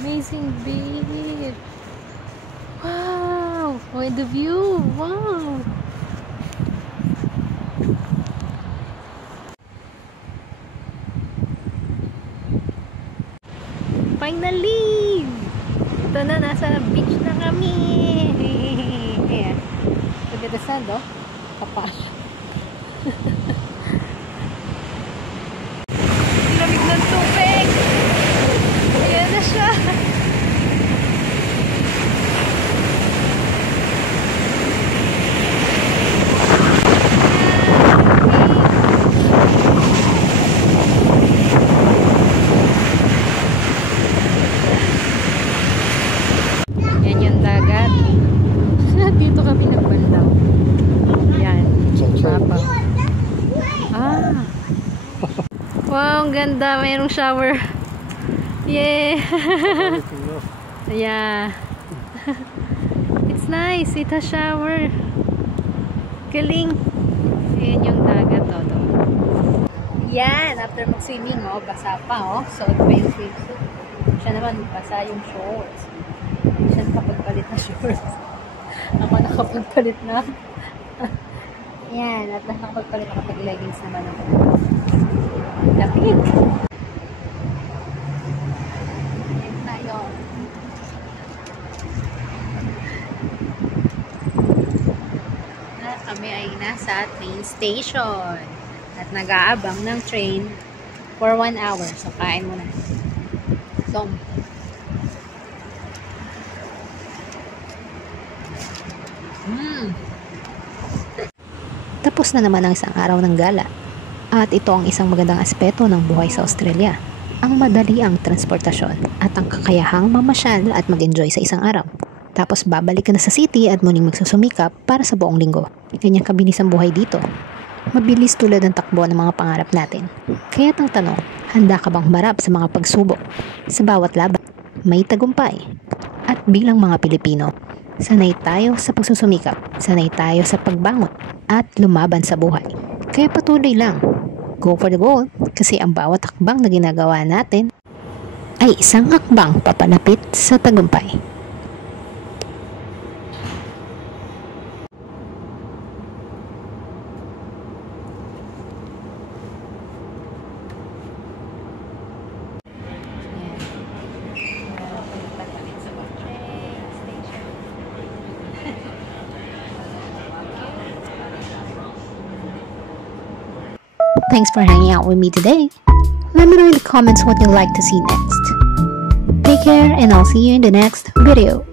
Amazing beach. Wow. Oh, and the view. Wow. Finally! Ito na, nasa beach na kami. Ayan. Look at the sand, oh. Kapas. Lamig ng tubig. Ayan na siya. Yan yung dagat. Dito kami nagbandaw. Yan. Papa. Ah. Wow, ang ganda. Mayroong shower. Yeah. Yeah. It's nice. It's a shower. Galing. Ayan yung dagat. Todo. Yan. After mag-swimming, oh, basa pa, oh. So, pa yung swimsuit. Siya naman, basa yung shorts. Siya nakapagpalit na shorts. Ako nakapagpalit na. Yan. At nakapagpalit na kapag leggings naman ako. Lapit. Ayan tayo. At kami ay nasa train station. At nag-aabang ng train for 1 hour. So, kain muna. So, tapos na naman ang isang araw ng gala. At ito ang isang magandang aspeto ng buhay sa Australia. Ang madali ang transportasyon at ang kakayahang mamasyal at mag-enjoy sa isang araw. Tapos babalik ka na sa city at muling magsusumikap para sa buong linggo. Ganyang kabilis ang buhay dito. Mabilis tulad ng takbo ng mga pangarap natin. Kaya't ang tanong, handa ka bang humarap sa mga pagsubok? Sa bawat laban, may tagumpay. At bilang mga Pilipino, sanay tayo sa pagsusumikap, sanay tayo sa pagbangon at lumaban sa buhay. Kaya patuloy lang, go for the goal, kasi ang bawat hakbang na ginagawa natin ay isang hakbang papalapit sa tagumpay. Thanks for hanging out with me today. Let me know in the comments what you'd like to see next. Take care and I'll see you in the next video.